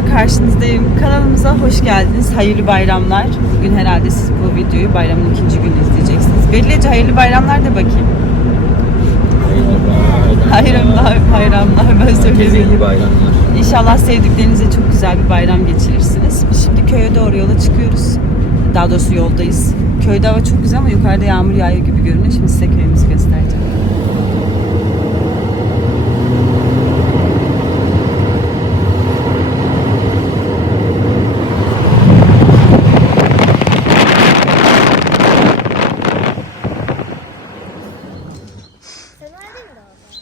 videoyla karşınızdayım. Kanalımıza hoş geldiniz. Hayırlı bayramlar. Bugün herhalde siz bu videoyu bayramın ikinci günü izleyeceksiniz. Bellice hayırlı bayramlar da bakayım. Bayramlar. Ben söyleyeyim. İyi bayramlar. İnşallah sevdiklerinizle çok güzel bir bayram geçirirsiniz. Biz şimdi köye doğru yola çıkıyoruz. Daha doğrusu yoldayız. Köyde hava çok güzel ama yukarıda yağmur yağıyor gibi görünüyor. Şimdi size köyümüzü göstereceğim.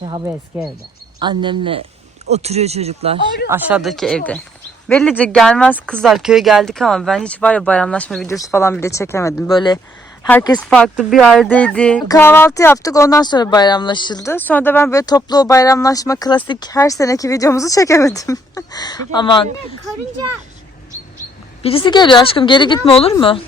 Ya bu eski evde. Annemle oturuyor çocuklar aşağıdaki evde. Bellice gelmez kızlar, köye geldik ama ben hiç var ya bayramlaşma videosu falan bile çekemedim. Böyle herkes farklı bir yerdeydi. Kahvaltı yaptık, ondan sonra bayramlaşıldı. Sonra da ben böyle toplu o bayramlaşma klasik her seneki videomuzu çekemedim. Aman. Birisi geliyor aşkım, geri gitme olur mu?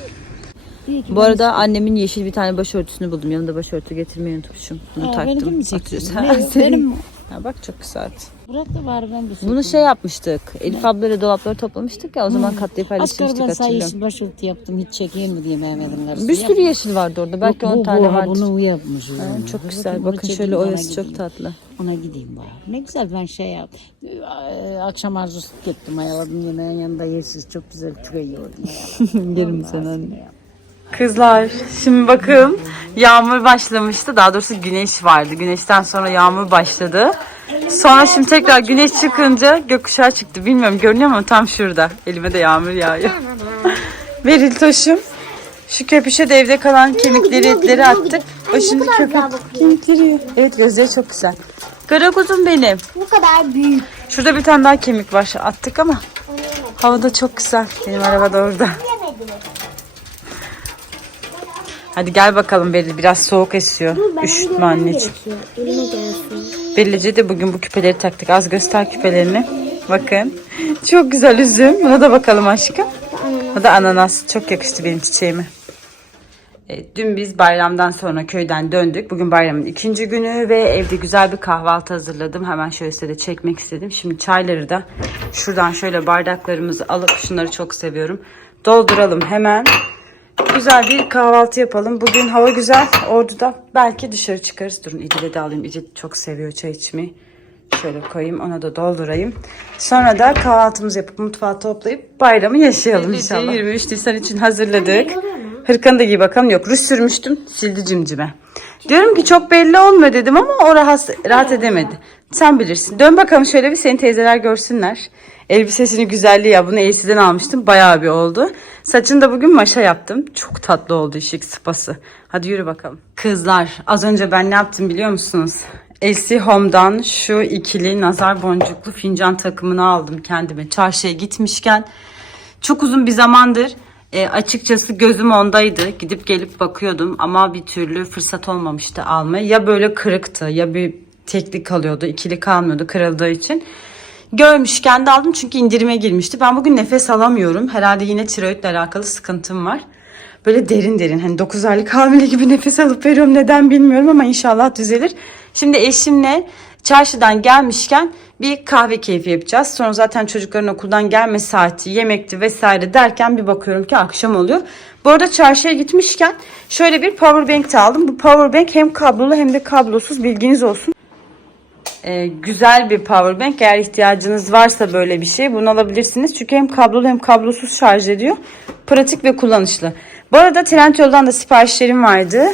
Bu arada annemin yeşil bir tane başörtüsünü buldum. Yanımda başörtü getirmeyi unutmuşum. Bunu taktım. Benim mi Atıyorsun. çektin? Benim. Ha, bak çok güzel. Bırak da var ben de. Bunu şey yapmıştık. Elif ablayla dolapları toplamıştık ya. O zaman katlayıp paylaşmıştık, Asgari ben hatırlıyorum. yeşil başörtü yaptım. Hiç çekeyim mi diye Mehmet'inler. Bir sürü yeşil vardı orada. Belki 10 tane vardı. Bunu yapmış. Çok güzel. Bakın şöyle oyası çok tatlı. Ona gideyim bari. Ne güzel ben şey yaptım. Akşam arzu süt gittim. Ayaladım yemeğin yanında yeşil. Çok güzel püre yiyordum. Yerim sen anne. Kızlar şimdi bakın yağmur başlamıştı. Daha doğrusu güneş vardı. Güneşten sonra yağmur başladı. Sonra şimdi tekrar güneş çıkınca gökkuşağı çıktı. Bilmiyorum görünüyor mu? Tam şurada. Elime de yağmur yağıyor. Beril Toş'um. Şu köpüşe de evde kalan kemikleri, etleri attık. O şimdi köpük kemikleri yiyor. Evet, gözleri çok güzel. Kara kuzum benim. Bu kadar büyük. Şurada bir tane daha kemik var. Attık ama hava da çok güzel. Benim araba da orada. Hadi gel bakalım Beril. Biraz soğuk esiyor. Üşütme anneciğim. Bellice de bugün bu küpeleri taktık. Az göster küpelerini. Bakın. Çok güzel üzüm. Buna da bakalım aşkım. Bu da ananas. Çok yakıştı benim çiçeğime. Dün biz bayramdan sonra köyden döndük. Bugün bayramın ikinci günü ve evde güzel bir kahvaltı hazırladım. Hemen şöyle size de çekmek istedim. Şimdi çayları da şuradan şöyle bardaklarımızı alıp, şunları çok seviyorum, dolduralım hemen. Güzel bir kahvaltı yapalım. Bugün hava güzel. Ordu'da belki dışarı çıkarız. Durun İdil'e de alayım. İdil çok seviyor çay içmeyi. Şöyle koyayım, ona da doldurayım. Sonra da kahvaltımızı yapıp mutfağı toplayıp bayramı yaşayalım inşallah. 23 Nisan için hazırladık. Hırkanı da giy bakalım. Yok, ruj sürmüştüm. Sildi cimcime. Diyorum ki çok belli olmuyor dedim ama o rahat edemedi. Sen bilirsin. Dön bakalım şöyle bir, seni teyzeler görsünler. Elbisesinin güzelliği ya. Bunu Elsiz'den almıştım. Bayağı bir oldu. Saçını da bugün maşa yaptım. Çok tatlı oldu, şık sıpası. Hadi yürü bakalım. Kızlar, az önce ben ne yaptım biliyor musunuz? Elsi Home'dan şu ikili nazar boncuklu fincan takımını aldım kendime. Çarşıya gitmişken çok uzun bir zamandır açıkçası gözüm ondaydı. Gidip gelip bakıyordum ama bir türlü fırsat olmamıştı almaya. Ya böyle kırıktı ya bir tekli kalıyordu, ikili kalmıyordu kırıldığı için. Görmüşken de aldım çünkü indirime girmişti. Ben bugün nefes alamıyorum. Herhalde yine tiroidle alakalı sıkıntım var. Böyle derin derin, hani 9 aylık hamile gibi nefes alıp veriyorum, neden bilmiyorum ama inşallah düzelir. Şimdi eşimle çarşıdan gelmişken bir kahve keyfi yapacağız. Sonra zaten çocukların okuldan gelme saati, yemekti vesaire derken bir bakıyorum ki akşam oluyor. Bu arada çarşıya gitmişken şöyle bir power bank de aldım. Bu power bank hem kablolu hem de kablosuz, bilginiz olsun. Güzel bir power bank. Eğer ihtiyacınız varsa böyle bir şey, bunu alabilirsiniz. Çünkü hem kablolu hem kablosuz şarj ediyor. Pratik ve kullanışlı. Bu arada Trendyol'dan da siparişlerim vardı.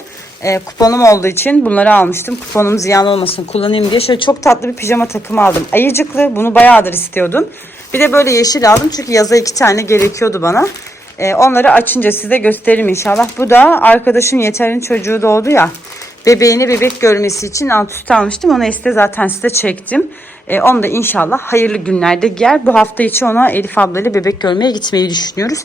Kuponum olduğu için bunları almıştım. Kuponum ziyan olmasın, kullanayım diye. Şöyle çok tatlı bir pijama takımı aldım. Ayıcıklı. Bunu bayağıdır istiyordum. Bir de böyle yeşil aldım. Çünkü yaza 2 tane gerekiyordu bana. Onları açınca size gösteririm inşallah. Bu da arkadaşın Yeter'in çocuğu doğdu ya. Bebeğini bebek görmesi için alt üst almıştım. Onu zaten size çektim. Onu da inşallah hayırlı günlerde giyer. Bu hafta içi ona Elif ablayla bebek görmeye gitmeyi düşünüyoruz.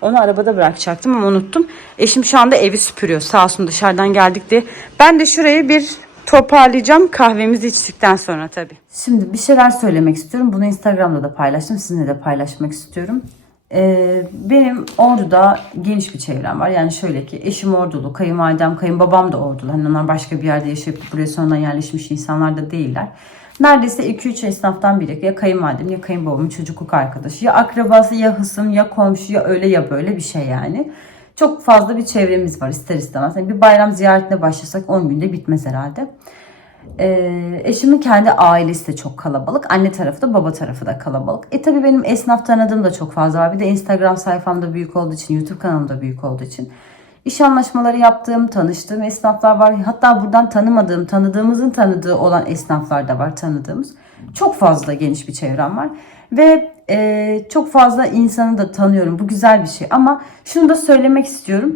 Onu arabada bırakacaktım ama unuttum. Eşim şu anda evi süpürüyor. Sağ olsun, dışarıdan geldik diye. Ben de şurayı bir toparlayacağım kahvemizi içtikten sonra tabii. Şimdi bir şeyler söylemek istiyorum. Bunu Instagram'da da paylaştım. Sizinle de paylaşmak istiyorum. Benim Ordu'da geniş bir çevrem var. Yani şöyle ki, eşim Ordulu, kayınvalidem, kayınbabam da Ordulu. Hani onlar başka bir yerde yaşayıp buraya sonradan yerleşmiş insanlar da değiller. Neredeyse 2-3 esnaftan biri, ya kayınvalidem ya kayınbabamın çocukluk arkadaşı, ya akrabası, ya hısım, ya komşu, ya öyle ya böyle bir şey yani. Çok fazla bir çevremiz var ister istemez. Yani bir bayram ziyaretine başlasak 10 günde bitmez herhalde. Eşimin kendi ailesi de çok kalabalık. Anne tarafı da baba tarafı da kalabalık. Tabii benim esnaf tanıdığım da çok fazla var. Bir de Instagram sayfam da büyük olduğu için, YouTube kanalım da büyük olduğu için iş anlaşmaları yaptığım, tanıştığım esnaflar var. Hatta buradan tanımadığım, tanıdığımızın tanıdığı olan esnaflar da var, tanıdığımız. Çok fazla geniş bir çevrem var. Ve çok fazla insanı da tanıyorum. Bu güzel bir şey. Ama şunu da söylemek istiyorum.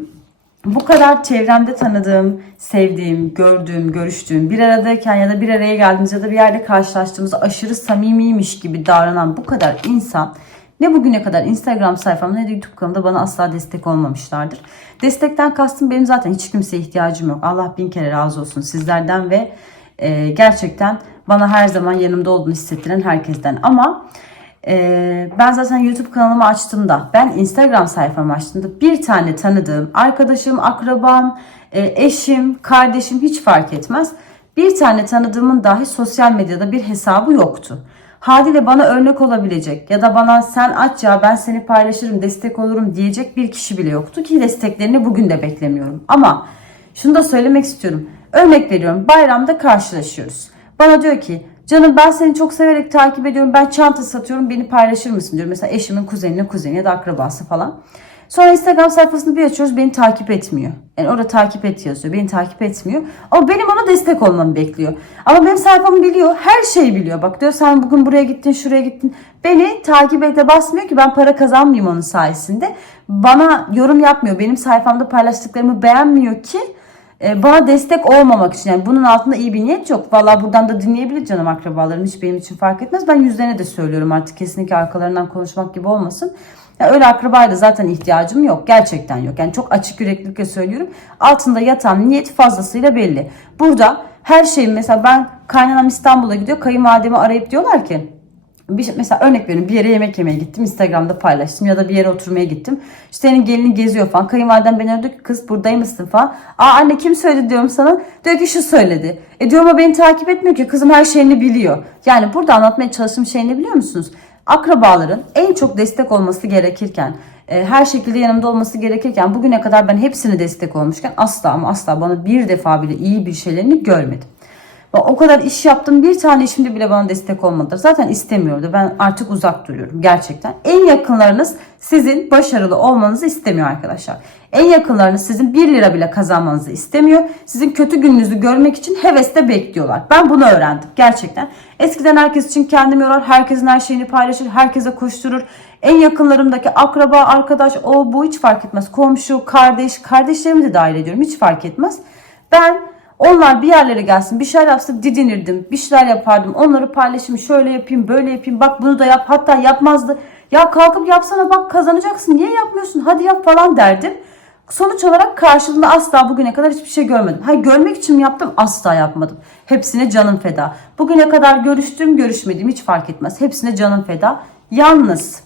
Bu kadar çevremde tanıdığım, sevdiğim, gördüğüm, görüştüğüm, bir aradayken ya da bir araya geldiğimiz ya da bir yerde karşılaştığımızda aşırı samimiymiş gibi davranan bu kadar insan ne bugüne kadar Instagram sayfamda ne de YouTube kanalımda bana asla destek olmamışlardır. Destekten kastım benim zaten hiç kimseye ihtiyacım yok. Allah bin kere razı olsun sizlerden ve gerçekten bana her zaman yanımda olduğunu hissettiren herkesten. Ama ben zaten YouTube kanalımı açtığımda, ben Instagram sayfamı açtığımda bir tane tanıdığım, arkadaşım, akrabam, eşim, kardeşim hiç fark etmez. Bir tane tanıdığımın dahi sosyal medyada bir hesabı yoktu. Haliyle bana örnek olabilecek ya da bana sen aç ya ben seni paylaşırım, destek olurum diyecek bir kişi bile yoktu ki desteklerini bugün de beklemiyorum. Ama şunu da söylemek istiyorum. Örnek veriyorum, bayramda karşılaşıyoruz. Bana diyor ki canım ben seni çok severek takip ediyorum. Ben çanta satıyorum. Beni paylaşır mısın diyor. Mesela eşimin kuzeninin kuzeni ya da akrabası falan. Sonra Instagram sayfasını bir açıyoruz. Beni takip etmiyor. Yani orada takip et yazıyor. Beni takip etmiyor. Ama benim ona destek olmamı bekliyor. Ama benim sayfamı biliyor. Her şeyi biliyor. Bak diyor sen bugün buraya gittin, şuraya gittin. Beni takip ete basmıyor ki ben para kazanmayayım onun sayesinde. Bana yorum yapmıyor. Benim sayfamda paylaştıklarımı beğenmiyor ki bana destek olmamak için. Yani bunun altında iyi bir niyet yok. Vallahi buradan da dinleyebilir canım akrabalarım. Hiç benim için fark etmez. Ben yüzlerine de söylüyorum artık, kesinlikle arkalarından konuşmak gibi olmasın. Ya öyle akrabaya da zaten ihtiyacım yok. Gerçekten yok. Yani çok açık yüreklilikle söylüyorum. Altında yatan niyet fazlasıyla belli. Burada her şeyim, mesela ben kaynanam İstanbul'a gidiyor. Kayınvalidemi arayıp diyorlar ki mesela örnek veriyorum, bir yere yemek yemeye gittim, Instagram'da paylaştım ya da bir yere oturmaya gittim. İşte senin gelinin geziyor falan. Kayınvalidem beni aradı ki kız buradaymışsın falan. Aa anne kim söyledi diyorum sana. Diyor ki şu söyledi. Diyorum ama beni takip etmiyor ki, kızım her şeyini biliyor. Yani burada anlatmaya çalıştığım şey ne biliyor musunuz? Akrabaların en çok destek olması gerekirken, her şekilde yanımda olması gerekirken bugüne kadar ben hepsine destek olmuşken asla ama asla bana bir defa bile iyi bir şeylerini görmedim. O kadar iş yaptım, bir tane işimde bile bana destek olmadılar. Zaten istemiyordu. Ben artık uzak duruyorum gerçekten. En yakınlarınız sizin başarılı olmanızı istemiyor arkadaşlar. En yakınlarınız sizin 1 lira bile kazanmanızı istemiyor. Sizin kötü gününüzü görmek için hevesle bekliyorlar. Ben bunu öğrendim gerçekten. Eskiden herkes için kendimi yorar, herkesin her şeyini paylaşır, herkese koşturur. En yakınlarımdaki akraba, arkadaş, o bu hiç fark etmez. Komşu, kardeş, kardeşlerimi de dahil ediyorum, hiç fark etmez. Onlar bir yerlere gelsin, bir şeyler yapsın didinirdim, bir şeyler yapardım. Onları paylaşayım, şöyle yapayım, böyle yapayım, bak bunu da yap, hatta yapmazdı. Ya kalkıp yapsana bak kazanacaksın, niye yapmıyorsun, hadi yap falan derdim. Sonuç olarak karşılığında asla bugüne kadar hiçbir şey görmedim. Hayır, görmek için mi yaptım? Asla yapmadım. Hepsine canım feda. Bugüne kadar görüştüm, görüşmedim hiç fark etmez. Hepsine canım feda. Yalnız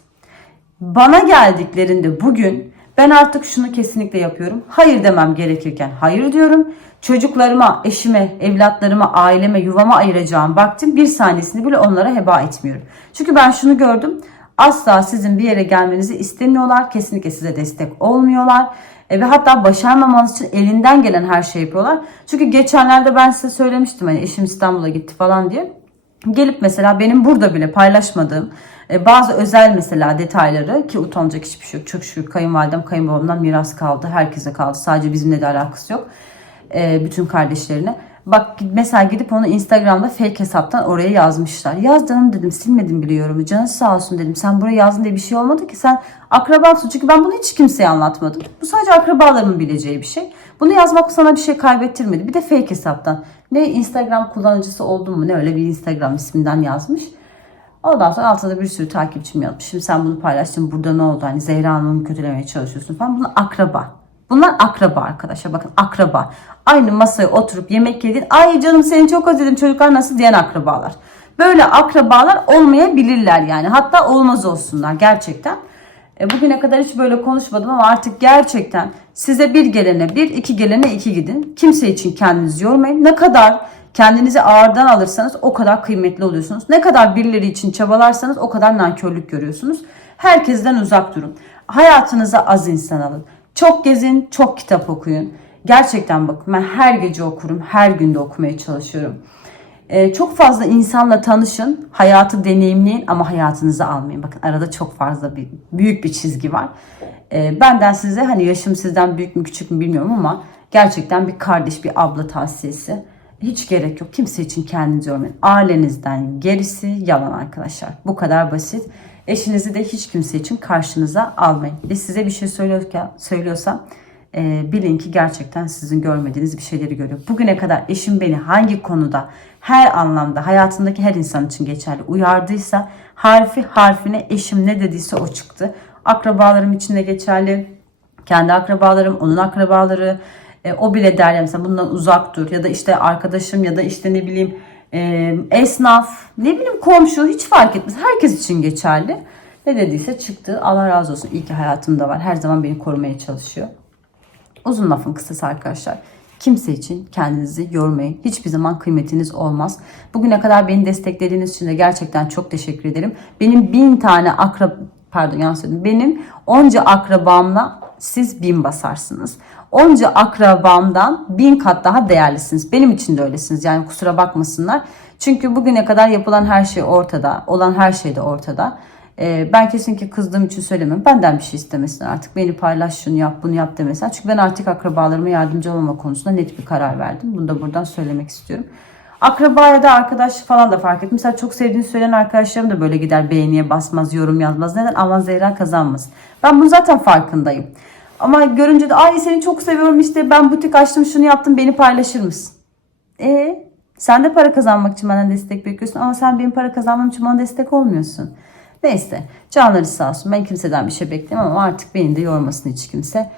bana geldiklerinde bugün ben artık şunu kesinlikle yapıyorum. Hayır demem gerekirken hayır diyorum. Çocuklarıma, eşime, evlatlarıma, aileme, yuvama ayıracağım vaktin bir saniyesini bile onlara heba etmiyorum. Çünkü ben şunu gördüm. Asla sizin bir yere gelmenizi istemiyorlar. Kesinlikle size destek olmuyorlar. Ve hatta başarmamanız için elinden gelen her şeyi yapıyorlar. Çünkü geçenlerde ben size söylemiştim hani eşim İstanbul'a gitti falan diye. Gelip mesela benim burada bile paylaşmadığım bazı özel mesela detayları, ki utanacak hiçbir şey yok. Çok şükür kayınvalidem kayınbabamdan miras kaldı. Herkese kaldı. Sadece bizimle de alakası yok. Bütün kardeşlerine. Bak mesela gidip onu Instagram'da fake hesaptan oraya yazmışlar. Yaz canım dedim, silmedim bile yorumu. Canın sağ olsun dedim. Sen buraya yazdın diye bir şey olmadı ki. Sen akrabamsın. Çünkü ben bunu hiç kimseye anlatmadım. Bu sadece akrabalarımın bileceği bir şey. Bunu yazmak sana bir şey kaybettirmedi. Bir de fake hesaptan. Ne Instagram kullanıcısı oldum mu ne öyle bir Instagram isminden yazmış. Ondan sonra altında bir sürü takipçim yazmış. Şimdi sen bunu paylaştın, burada ne oldu? Hani Zehra Hanım'ı kötülemeye çalışıyorsun falan. Bunlar akraba. Bunlar akraba arkadaşlar. Bakın akraba. Aynı masaya oturup yemek yedin. Ay canım seni çok özledim, çocuklar nasıl diyen akrabalar. Böyle akrabalar olmayabilirler yani. Hatta olmaz olsunlar gerçekten. Bugüne kadar hiç böyle konuşmadım ama artık gerçekten size bir gelene bir, iki gelene iki gidin. Kimse için kendinizi yormayın. Ne kadar kendinizi ağırdan alırsanız o kadar kıymetli oluyorsunuz. Ne kadar birileri için çabalarsanız o kadar nankörlük görüyorsunuz. Herkesten uzak durun. Hayatınıza az insan alın. Çok gezin, çok kitap okuyun. Gerçekten bakın, ben her gece okurum, her gün de okumaya çalışıyorum. Çok fazla insanla tanışın, hayatı deneyimleyin ama hayatınızı almayın. Bakın arada çok fazla büyük bir çizgi var. Benden size, hani yaşım sizden büyük mü küçük mü bilmiyorum ama gerçekten bir kardeş, bir abla tavsiyesi. Hiç gerek yok. Kimse için kendinizi yormayın. Ailenizden gerisi yalan arkadaşlar. Bu kadar basit. Eşinizi de hiç kimse için karşınıza almayın. Ve size bir şey söylüyorsam bilin ki gerçekten sizin görmediğiniz bir şeyleri görüyor. Bugüne kadar eşim beni hangi konuda, her anlamda, hayatındaki her insan için geçerli uyardıysa, harfi harfine eşim ne dediyse o çıktı. Akrabalarım için de geçerli. Kendi akrabalarım, onun akrabaları, o bile der ya mesela bundan uzak dur, ya da işte arkadaşım, ya da işte ne bileyim esnaf, ne bileyim komşu, hiç fark etmez. Herkes için geçerli. Ne dediyse çıktı. Allah razı olsun. İyi ki hayatımda var. Her zaman beni korumaya çalışıyor. Uzun lafın kısası arkadaşlar. Kimse için kendinizi yormayın. Hiçbir zaman kıymetiniz olmaz. Bugüne kadar beni desteklediğiniz için de gerçekten çok teşekkür ederim. Benim 1000 tane benim onca akrabamla siz 1000 basarsınız. Onca akrabamdan 1000 kat daha değerlisiniz. Benim için de öylesiniz. Yani kusura bakmasınlar. Çünkü bugüne kadar yapılan her şey ortada. Olan her şey de ortada. Ben kesinlikle kızdığım için söylemiyorum. Benden bir şey istemesinler artık. Beni paylaş, şunu yap, bunu yap demesinler. Çünkü ben artık akrabalarıma yardımcı olmama konusunda net bir karar verdim. Bunu da buradan söylemek istiyorum. Akraba ya da arkadaş falan da fark ettim. Mesela çok sevdiğini söyleyen arkadaşlarım da böyle gider, beğeniye basmaz, yorum yazmaz. Neden? Aman Zehra kazanmaz. Ben bunun zaten farkındayım. Ama görünce de ay seni çok seviyorum, işte ben butik açtım, şunu yaptım, beni paylaşır mısın? Sen de para kazanmak için bana destek bekliyorsun ama sen benim para kazanmam için bana destek olmuyorsun. Neyse, canları sağ olsun. Ben kimseden bir şey beklemem ama artık beni de yormasın hiç kimse.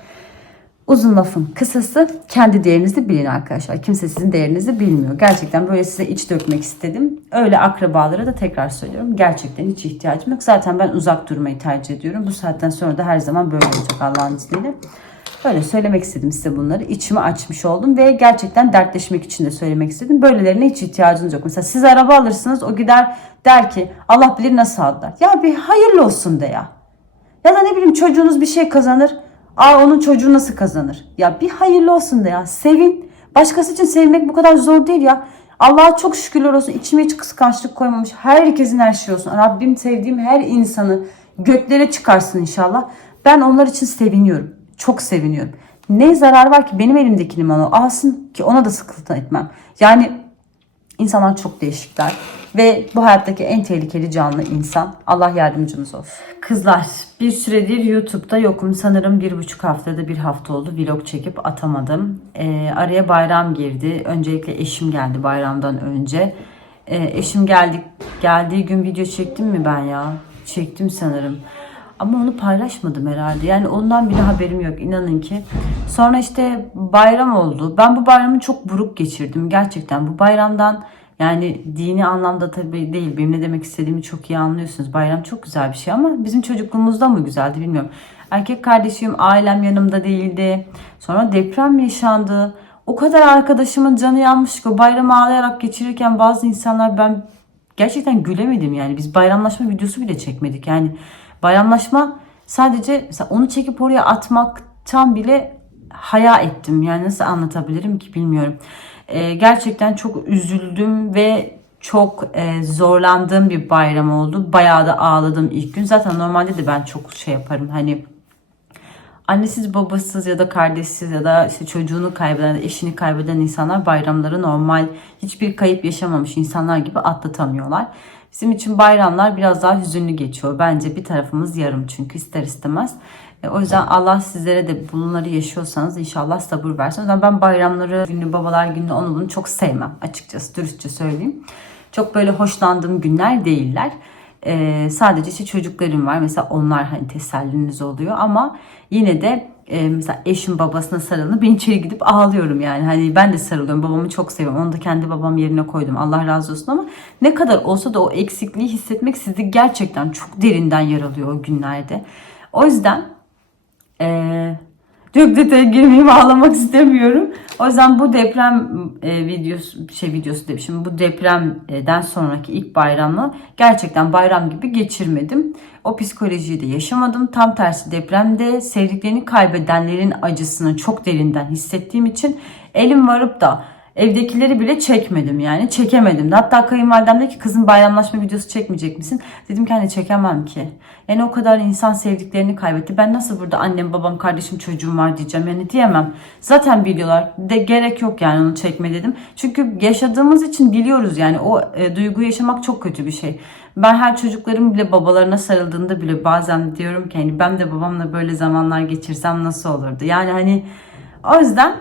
Uzun lafın kısası, kendi değerinizi bilin arkadaşlar. Kimse sizin değerinizi bilmiyor. Gerçekten böyle size iç dökmek istedim. Öyle akrabalara da tekrar söylüyorum. Gerçekten hiç ihtiyacım yok. Zaten ben uzak durmayı tercih ediyorum. Bu saatten sonra da her zaman böyle olacak Allah'ın izniyle. Böyle söylemek istedim size bunları. İçimi açmış oldum ve gerçekten dertleşmek için de söylemek istedim. Böylelerine hiç ihtiyacınız yok. Mesela siz araba alırsınız, o gider der ki Allah bilir nasıl aldılar. Ya bir hayırlı olsun de ya. Ya da ne bileyim çocuğunuz bir şey kazanır. Onun çocuğu nasıl kazanır? Ya bir hayırlı olsun de ya. Sevin. Başkası için sevmek bu kadar zor değil ya. Allah'a çok şükürler olsun. İçime hiç kıskançlık koymamış. Herkesin her şey olsun. Rabbim sevdiğim her insanı göklere çıkarsın inşallah. Ben onlar için seviniyorum. Çok seviniyorum. Ne zarar var ki benim elimdekini bana alsın ki ona da sıkıntı etmem. Yani insanlar çok değişikler. Ve bu hayattaki en tehlikeli canlı insan. Allah yardımcımız olsun. Kızlar, bir süredir YouTube'da yokum. Sanırım 1,5 haftada bir hafta oldu. Vlog çekip atamadım. Araya bayram girdi. Öncelikle eşim geldi bayramdan önce. Eşim geldiği gün video çektim mi ben ya? Çektim sanırım. Ama onu paylaşmadım herhalde. Yani ondan bile haberim yok, inanın ki. Sonra işte bayram oldu. Ben bu bayramı çok buruk geçirdim. Gerçekten bu bayramdan, yani dini anlamda tabii değil. Benim ne demek istediğimi çok iyi anlıyorsunuz. Bayram çok güzel bir şey ama bizim çocukluğumuzda mı güzeldi bilmiyorum. Erkek kardeşim, ailem yanımda değildi. Sonra deprem yaşandı. O kadar arkadaşımın canı yanmış ki o bayramı ağlayarak geçirirken bazı insanlar, ben gerçekten gülemedim yani. Biz bayramlaşma videosu bile çekmedik. Yani bayramlaşma sadece mesela onu çekip oraya atmaktan bile haya ettim. Yani nasıl anlatabilirim ki bilmiyorum. Gerçekten çok üzüldüm ve çok zorlandığım bir bayram oldu. Bayağı da ağladım ilk gün. Zaten normalde de ben çok şey yaparım. Hani annesiz, babasız ya da kardeşsiz ya da işte çocuğunu kaybeden, eşini kaybeden insanlar bayramları normal, hiçbir kayıp yaşamamış insanlar gibi atlatamıyorlar. Bizim için bayramlar biraz daha hüzünlü geçiyor. Bence bir tarafımız yarım çünkü ister istemez. O yüzden Allah sizlere de bunları yaşıyorsanız inşallah sabır versin. O yüzden ben bayramları, günü, babalar günü, onu bunu çok sevmem açıkçası, dürüstçe söyleyeyim. Çok böyle hoşlandığım günler değiller. Sadece işte çocuklarım var. Mesela onlar hani teselliniz oluyor ama yine de mesela eşim babasına sarılını ben içeri gidip ağlıyorum yani. Hani ben de sarılıyorum. Babamı çok seviyorum. Onu da kendi babam yerine koydum. Allah razı olsun ama ne kadar olsa da o eksikliği hissetmek sizi gerçekten çok derinden yaralıyor o günlerde. O yüzden Çok detaya girmeyeyim, ağlamak istemiyorum. O yüzden bu deprem videosu demişim. Bu depremden sonraki ilk bayramı gerçekten bayram gibi geçirmedim. O psikolojiyi de yaşamadım. Tam tersi depremde sevdiklerini kaybedenlerin acısını çok derinden hissettiğim için elim varıp da evdekileri bile çekmedim yani. Çekemedim de. Hatta kayınvalidem dedi ki kızım bayramlaşma videosu çekmeyecek misin? Dedim ki hani çekemem ki. Yani o kadar insan sevdiklerini kaybetti. Ben nasıl burada annem, babam, kardeşim, çocuğum var diyeceğim. Yani diyemem. Zaten biliyorlar. De gerek yok yani onu çekme dedim. Çünkü yaşadığımız için biliyoruz yani. O duyguyu yaşamak çok kötü bir şey. Ben her çocuklarım bile babalarına sarıldığında bile bazen diyorum ki hani ben de babamla böyle zamanlar geçirsem nasıl olurdu? Yani hani o yüzden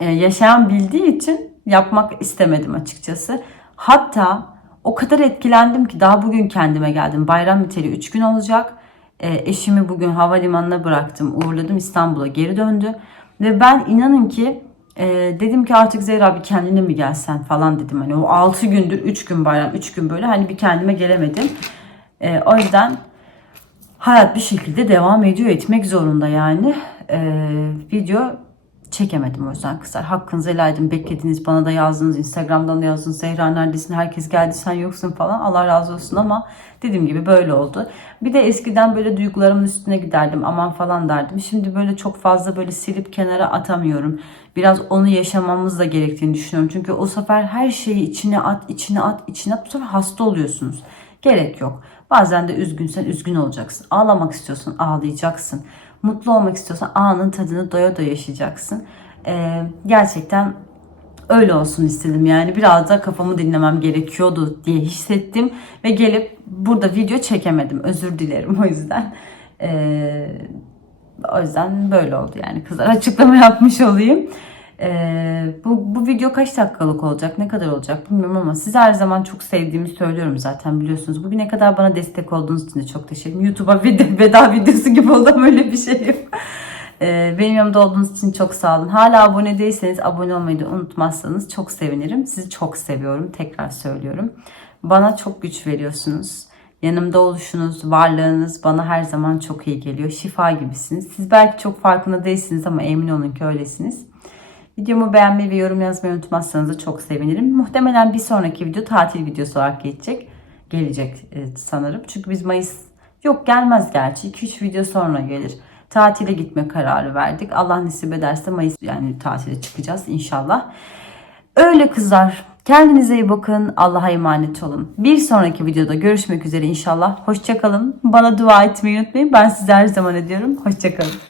yaşayan bildiği için yapmak istemedim açıkçası. Hatta o kadar etkilendim ki daha bugün kendime geldim. Bayram biteli 3 gün olacak. Eşimi bugün havalimanına bıraktım. Uğurladım, İstanbul'a geri döndü. Ve ben inanın ki dedim ki artık Zehra bir kendine mi gelsen falan dedim. Hani o 6 gündür 3 gün bayram 3 gün böyle hani bir kendime gelemedim. O yüzden hayat bir şekilde devam ediyor, etmek zorunda yani. Video çekemedim o yüzden kızlar. Hakkınızı helal edin. Beklediniz, bana da yazdınız. Instagram'dan da yazdınız. Zehra neredesin? Herkes geldi, sen yoksun falan. Allah razı olsun ama dediğim gibi böyle oldu. Bir de eskiden böyle duygularımın üstüne giderdim. Aman falan derdim. Şimdi böyle çok fazla böyle silip kenara atamıyorum. Biraz onu yaşamamız da gerektiğini düşünüyorum. Çünkü o sefer her şeyi içine at, içine at, içine at. Bu sefer hasta oluyorsunuz. Gerek yok. Bazen de üzgünsen üzgün olacaksın. Ağlamak istiyorsan ağlayacaksın. Mutlu olmak istiyorsan anın tadını doya doya yaşayacaksın. Gerçekten öyle olsun istedim yani. Biraz da kafamı dinlemem gerekiyordu diye hissettim. Ve gelip burada video çekemedim. Özür dilerim o yüzden. O yüzden böyle oldu yani kızlar. Açıklama yapmış olayım. Bu video kaç dakikalık olacak, ne kadar olacak bilmiyorum ama size her zaman çok sevdiğimi söylüyorum zaten biliyorsunuz. Bugüne kadar bana destek olduğunuz için de çok teşekkür ederim. YouTube'a veda videosu gibi oldu ama öyle bir şey yok. Benim yanımda olduğunuz için çok sağ olun. Hala abone değilseniz abone olmayı da unutmazsanız çok sevinirim. Sizi çok seviyorum, tekrar söylüyorum. Bana çok güç veriyorsunuz. Yanımda oluşunuz, varlığınız bana her zaman çok iyi geliyor. Şifa gibisiniz. Siz belki çok farkında değilsiniz ama emin olun ki öylesiniz. Videomu beğenmeyi ve yorum yazmayı unutmazsanız da çok sevinirim. Muhtemelen bir sonraki video tatil videosu olarak gelecek sanırım. Çünkü biz gelmez gerçi. 2-3 video sonra gelir. Tatile gitme kararı verdik. Allah nasip ederse Mayıs yani tatile çıkacağız inşallah. Öyle kızlar. Kendinize iyi bakın. Allah'a emanet olun. Bir sonraki videoda görüşmek üzere inşallah. Hoşça kalın. Bana dua etmeyi unutmayın. Ben size her zaman ediyorum. Hoşça kalın.